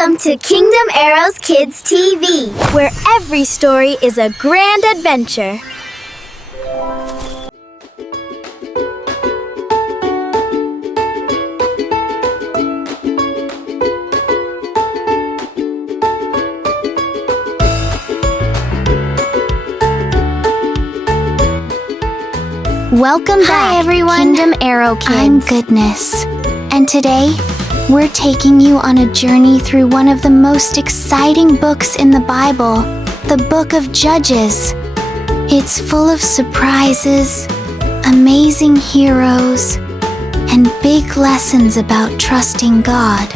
Welcome to Kingdom Arrows Kids TV, where every story is a grand adventure. Welcome back, everyone. Kingdom Arrow Kids. I'm Goodness, and today we're taking you on a journey through one of the most exciting books in the Bible, the Book of Judges. It's full of surprises, amazing heroes, and big lessons about trusting God.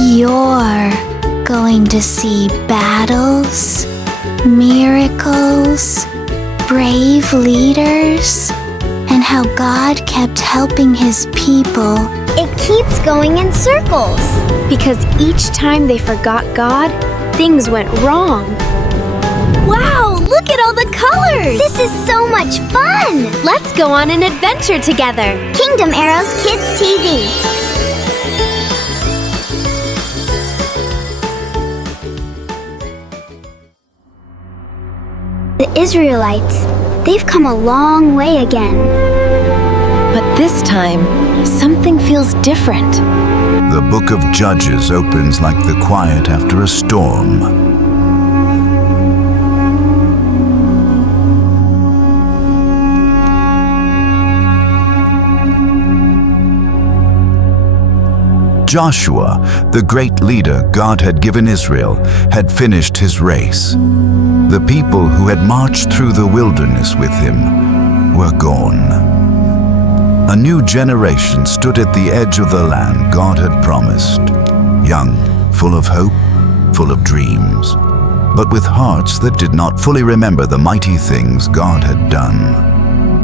You're going to see battles, miracles, brave leaders, and how God kept helping His people. It keeps going in circles. Because each time they forgot God, things went wrong. Wow, look at all the colors! This is so much fun! Let's go on an adventure together. Kingdom Arrows Kids TV. The Israelites, they've come a long way again. But this time, something feels different. The Book of Judges opens like the quiet after a storm. Joshua, the great leader God had given Israel, had finished his race. The people who had marched through the wilderness with him were gone. A new generation stood at the edge of the land God had promised, young, full of hope, full of dreams, but with hearts that did not fully remember the mighty things God had done.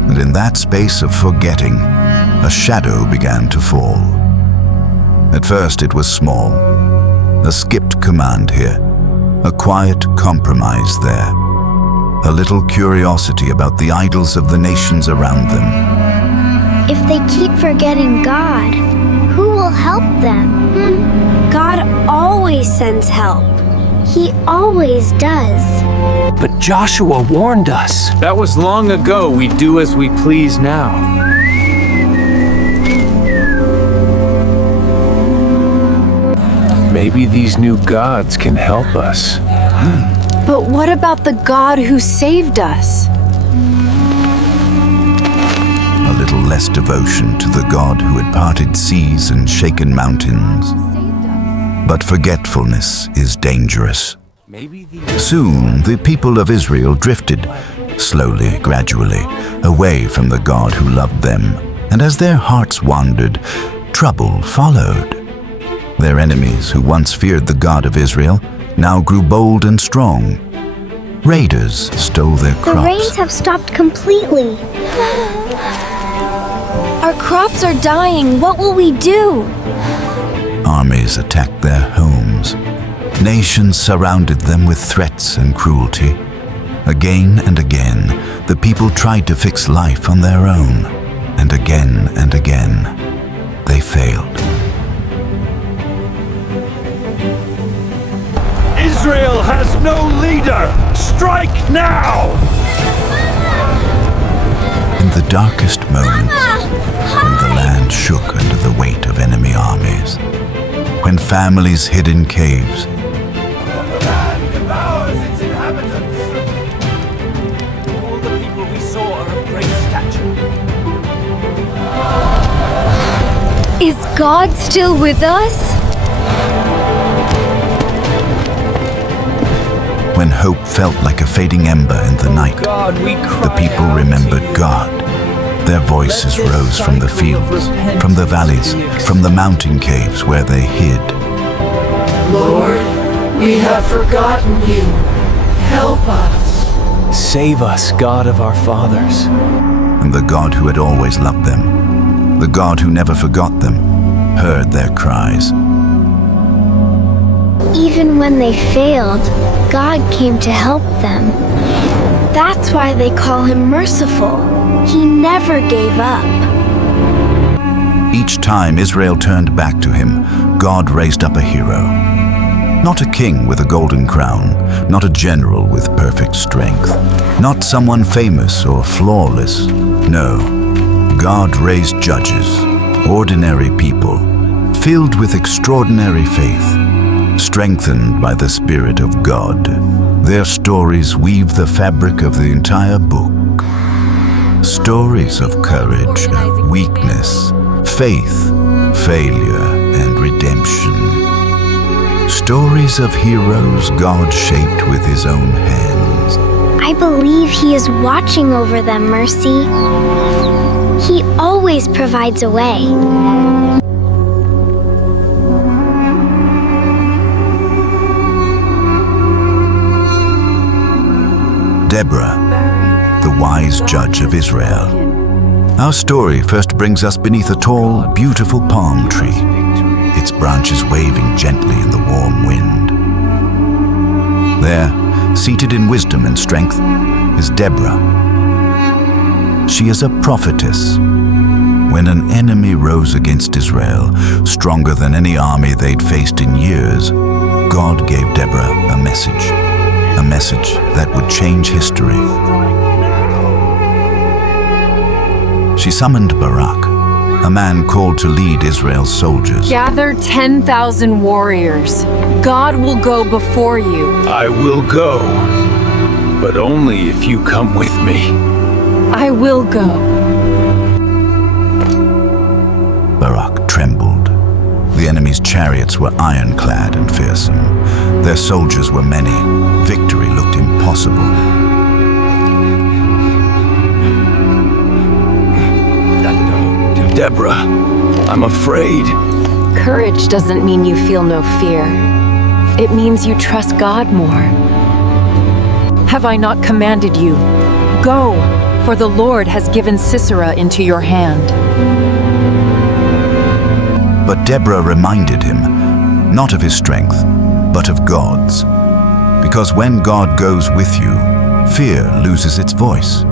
And in that space of forgetting, a shadow began to fall. At first it was small, a skipped command here, a quiet compromise there, a little curiosity about the idols of the nations around them. If they keep forgetting God, who will help them? God always sends help. He always does. But Joshua warned us. That was long ago. We do as we please now. Maybe these new gods can help us. But what about the God who saved us? A little less devotion to the God who had parted seas and shaken mountains. But forgetfulness is dangerous. Soon the people of Israel drifted, slowly, gradually, away from the God who loved them. And as their hearts wandered, trouble followed. Their enemies, who once feared the God of Israel, now grew bold and strong. Raiders stole their crops. The rains have stopped completely. Our crops are dying. What will we do? Armies attacked their homes. Nations surrounded them with threats and cruelty. Again and again, the people tried to fix life on their own. And again, they failed. Israel has no leader! Strike now! In the darkest moments, when the land shook under the weight of enemy armies, when families hid in caves, The land devours its inhabitants! All the people we saw are of great stature. Is God still with us? when hope felt like a fading ember in the night, God, we cry the people out remembered to you. God. Their voices rose from the fields, from the valleys, from the mountain caves where they hid. Lord, we have forgotten you. Help us. Save us, God of our fathers. And the God who had always loved them, the God who never forgot them, heard their cries. Even when they failed, God came to help them. That's why they call him merciful. He never gave up. Each time Israel turned back to him, God raised up a hero. Not a king with a golden crown, not a general with perfect strength, not someone famous or flawless. No, God raised judges, ordinary people, filled with extraordinary faith, strengthened by the Spirit of God. Their stories weave the fabric of the entire book. Stories of courage, weakness, faith, failure, and redemption. Stories of heroes God shaped with his own hands. I believe he is watching over them, Mercy. He always provides a way. Deborah, the wise judge of Israel. Our story first brings us beneath a tall, beautiful palm tree, its branches waving gently in the warm wind. There, seated in wisdom and strength, is Deborah. She is a prophetess. When an enemy rose against Israel, stronger than any army they'd faced in years, God gave Deborah a message that would change history. She summoned Barak, a man called to lead Israel's soldiers. Gather 10,000 warriors. God will go before you. I will go, but only if you come with me. I will go. Barak trembled. The enemy's chariots were ironclad and fearsome. Their soldiers were many. Victory looked impossible. Deborah, I'm afraid. Courage doesn't mean you feel no fear. It means you trust God more. Have I not commanded you? Go, for the Lord has given Sisera into your hand. But Deborah reminded him, not of his strength, but of God's. Because when God goes with you, fear loses its voice.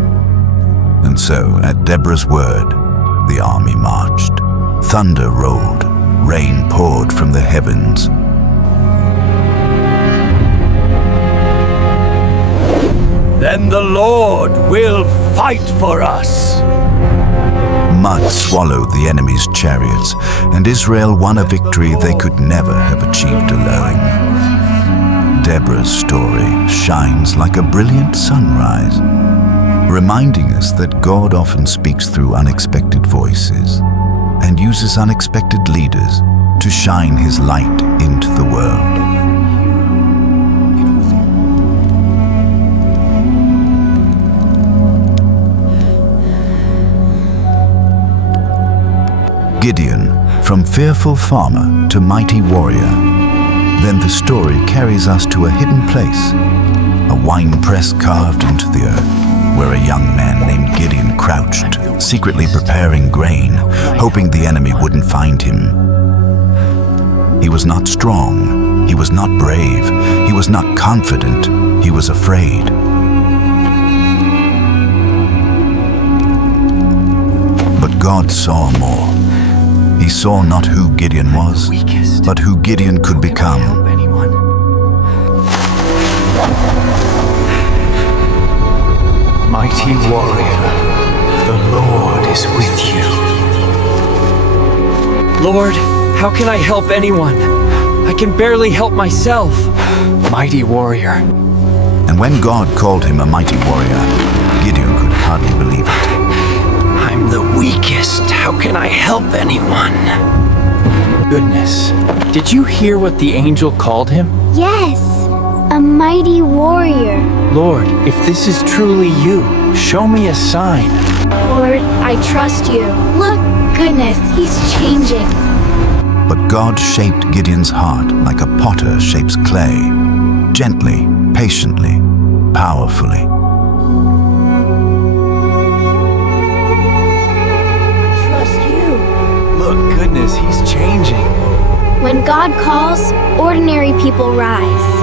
And so, at Deborah's word, the army marched. Thunder rolled, rain poured from the heavens. Then the Lord will fight for us. Mud swallowed the enemy's chariots, and Israel won a victory they could never have achieved alone. Deborah's story shines like a brilliant sunrise, reminding us that God often speaks through unexpected voices and uses unexpected leaders to shine his light into the world. Gideon, from fearful farmer to mighty warrior. Then the story carries us to a hidden place, a wine press carved into the earth, where a young man named Gideon crouched, secretly preparing grain, hoping the enemy wouldn't find him. He was not strong, he was not brave, he was not confident, he was afraid. But God saw more. He saw not who Gideon was, but who Gideon could become. Mighty warrior, the Lord is with you. Lord, how can I help anyone? I can barely help myself. Mighty warrior. And when God called him a mighty warrior, Gideon could hardly believe it. I'm the weakest. How can I help anyone? Goodness. Did you hear what the angel called him? Yes, a mighty warrior. Lord, if this is truly you, show me a sign. Lord, I trust you. Look, goodness, he's changing. But God shaped Gideon's heart like a potter shapes clay, gently, patiently, powerfully. Look, goodness, he's changing. When God calls, ordinary people rise.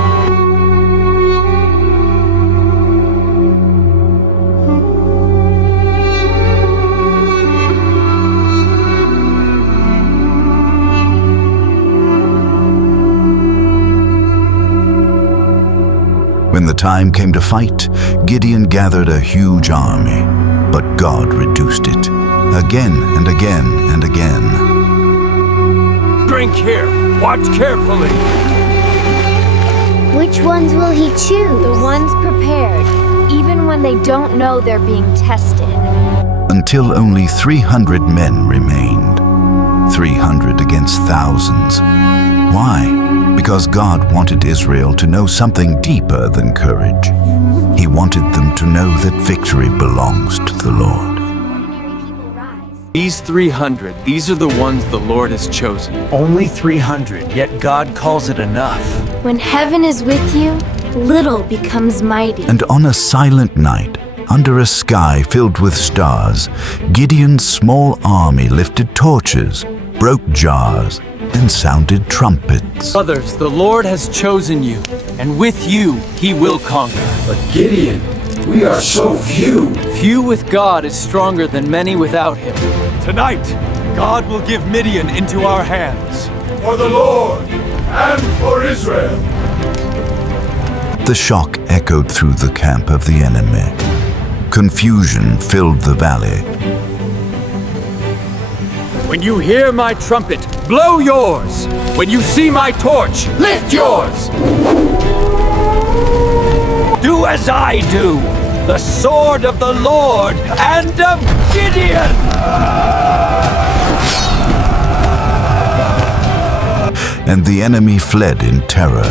When the time came to fight, Gideon gathered a huge army, but God reduced it, again and again and again. Drink here. Watch carefully. Which ones will he choose? The ones prepared, even when they don't know they're being tested. Until only 300 men remained. 300 against thousands. Why? Because God wanted Israel to know something deeper than courage. He wanted them to know that victory belongs to the Lord. These 300, these are the ones the Lord has chosen. Only 300, yet God calls it enough. When heaven is with you, little becomes mighty. And on a silent night, under a sky filled with stars, Gideon's small army lifted torches, broke jars, and sounded trumpets. Brothers, the Lord has chosen you, and with you, he will conquer. But Gideon, we are so few. Few with God is stronger than many without him. Tonight, God will give Midian into our hands. For the Lord and for Israel. The shock echoed through the camp of the enemy. Confusion filled the valley. When you hear my trumpet, blow yours. When you see my torch, lift yours. Do as I do. The sword of the Lord and of Gideon. And the enemy fled in terror.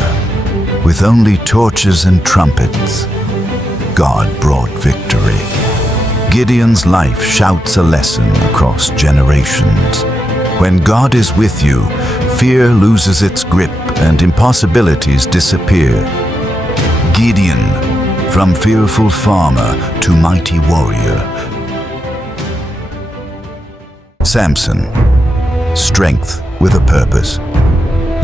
With only torches and trumpets, God brought victory. Gideon's life shouts a lesson across generations. When God is with you, fear loses its grip and impossibilities disappear. Gideon, from fearful farmer to mighty warrior. Samson, strength with a purpose.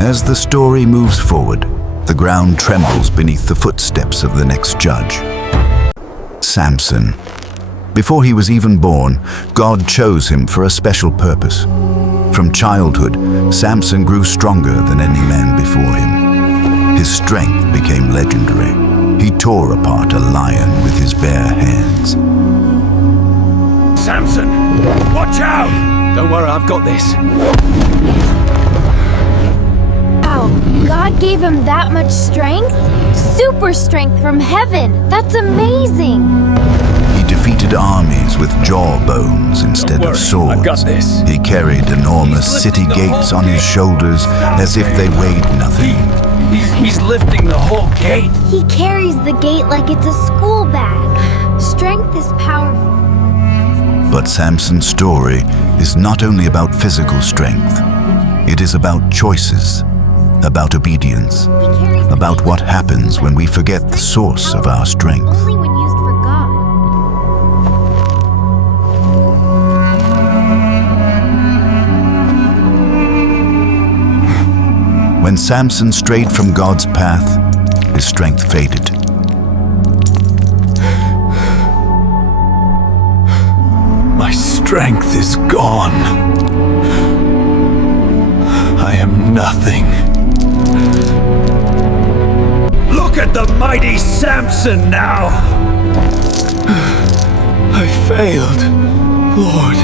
As the story moves forward, the ground trembles beneath the footsteps of the next judge. Samson. Before he was even born, God chose him for a special purpose. From childhood, Samson grew stronger than any man before him. His strength became legendary. He tore apart a lion with his bare hands. Samson, watch out! Don't worry, I've got this. Wow, God gave him that much strength? Super strength from heaven. That's amazing. He defeated armies with jawbones instead of swords. I've got this. He carried enormous city gates on his shoulders as if they weighed nothing. He's lifting the whole gate. He carries the gate like it's a school bag. Strength is powerful. But Samson's story is not only about physical strength. It is about choices, about obedience, about what happens when we forget the source of our strength. Only when used for God. When Samson strayed from God's path, his strength faded. My strength is gone. I am nothing. Look at the mighty Samson now. I failed. Lord,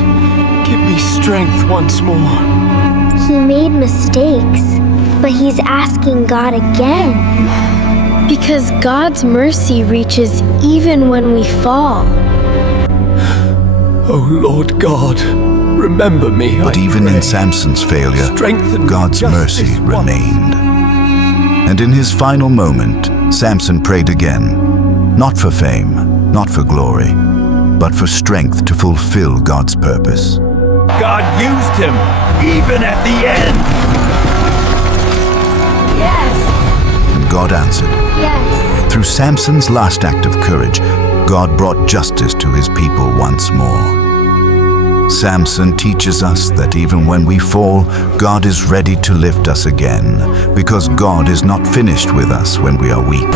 give me strength once more. He made mistakes, but he's asking God again. Because God's mercy reaches even when we fall. Oh Lord God, remember me. But even in Samson's failure, God's mercy remained. And in his final moment, Samson prayed again, not for fame, not for glory, but for strength to fulfill God's purpose. God used him, even at the end. Yes. And God answered. Yes. Through Samson's last act of courage, God brought justice to his people once more. Samson teaches us that even when we fall, God is ready to lift us again, because God is not finished with us when we are weak.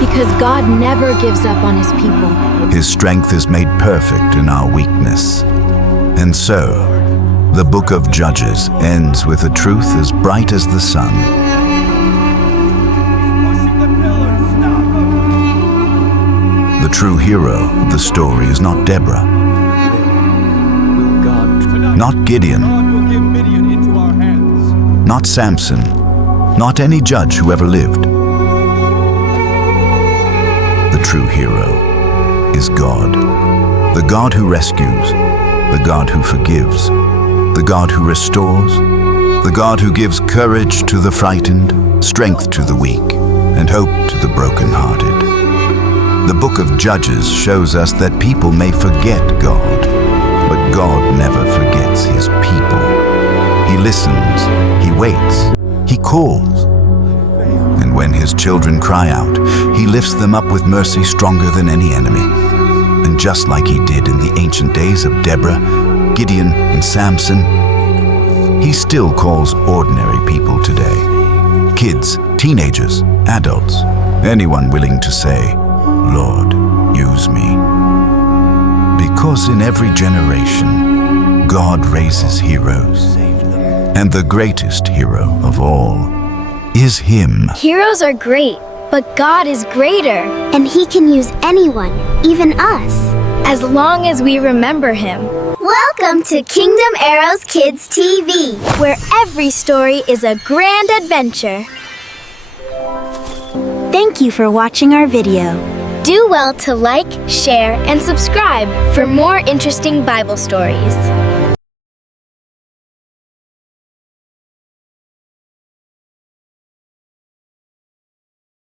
Because God never gives up on his people. His strength is made perfect in our weakness. And so, the book of Judges ends with a truth as bright as the sun. Pushing the pillar, stop him! The true hero of the story is not Deborah, Will God not Gideon, God will give Midian into our hands. not Samson, not any judge who ever lived. The true hero is God. The God who rescues, the God who forgives, the God who restores, the God who gives courage to the frightened, strength to the weak, and hope to the brokenhearted. The book of Judges shows us that people may forget God, but God never forgets his people. He listens, he waits, he calls. And when his children cry out, he lifts them up with mercy stronger than any enemy. And just like he did in the ancient days of Deborah, Gideon, and Samson, he still calls ordinary people today. Kids, teenagers, adults, anyone willing to say, "Lord, use me." Because in every generation, God raises heroes. And the greatest hero of all is him. Heroes are great, but God is greater. And he can use anyone, even us, as long as we remember him. Welcome to Kingdom Arrows Kids TV, where every story is a grand adventure. Thank you for watching our video. Do well to like, share, and subscribe for more interesting Bible stories.